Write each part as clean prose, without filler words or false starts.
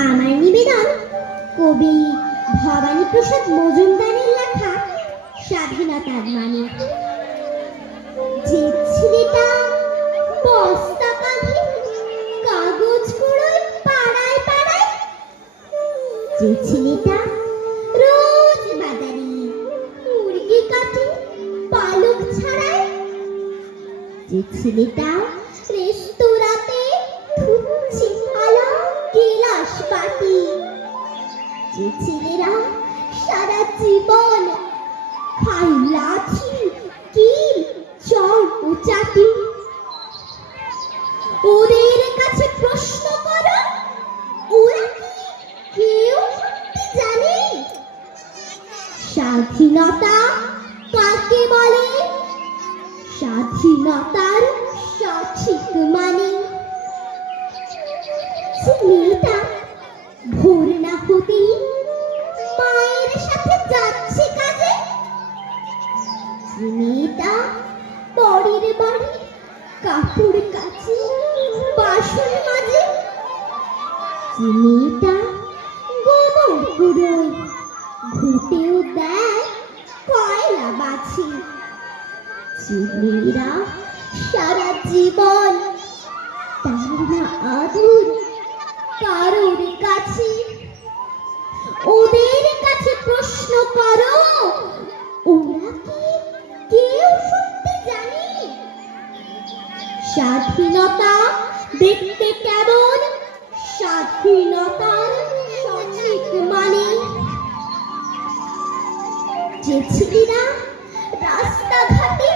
আমার নিবেদন কবি ভবানীপ্রসাদ মজুমদারের লেখা স্বাধীনতার মানে। যে ছেলেটা বস্তা কাঁধে কাগজ কুড়োয় পাড়ায় পাড়ায়, যে ছেলেটা রোজ বাজারে মুরগি কাটে পালক ছাড়ায়, যে ছেলেটা রেস্তোরাঁতে ধুচ্ছে থালা গিলাস বাটি, যে ছেলেরা সারা জীবন খায় লাঠি কিল চর ও চাটি, ওদের কাছে প্রশ্ন করো, ওরা কি কেউ সত্যি জানে স্বাধীনতা কাকে বলে, স্বাধীনতার সঠিক মানে? যে মেয়েটা ভোর না হতেই মায়ের সাথে যাচ্ছে কাজে, যে মেয়েটা পরের বাড়ি কাপড় কাচে বাসন মাজে, যে মেয়েটা গোবর কুড়োয় ঘুঁটেও দেয় কয়লা বাছে, যে মেয়েরা সারা জীবন তার না আদর কারোর কাছে, ওদের কাছে প্রশ্ন করো, ওরা কি কেউ সত্যি জানে স্বাধীনতা দেখতে কেমন, স্বাধীনতার সঠিক মানে? যে ছেলেরা রাস্তাঘাটে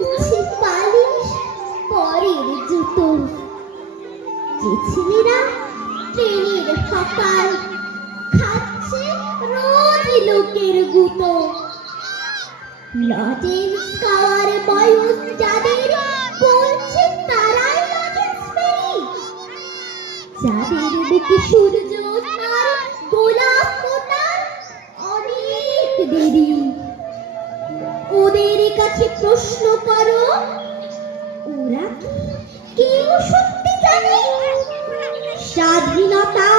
করছে পালিশ পরের জুতো, যে ছেলেরা ট্রেনের ফাঁকায় খাচ্ছে রোজ লোকের গুঁতো, লজেন্স খাওয়ার বয়স যাদের বলছে তারাই লজেন্স ফেরি, যাদের বুকে সূর্য ওঠার গোলাপ ফোটার অনেক দেরি, ওদের কাছে প্রশ্ন করো, ওরা কি কেউ সত্যি জানে স্বাধীনতা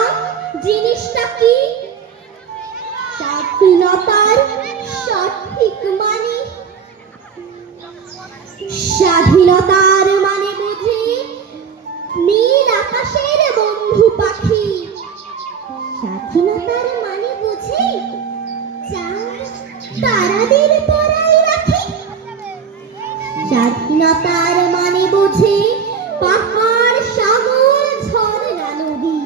জিনিসটা কি, স্বাধীনতার সঠিক মানে? স্বাধীনতার মানে বুঝি নীল আকাশের বন্ধু পাখি, স্বাধীনতার মানে বুঝি চাঁদ তারাদের পরায় রাখি, স্বাধীনতার মানে বুঝি পাহাড় সাগর ঝর্ণা নদী,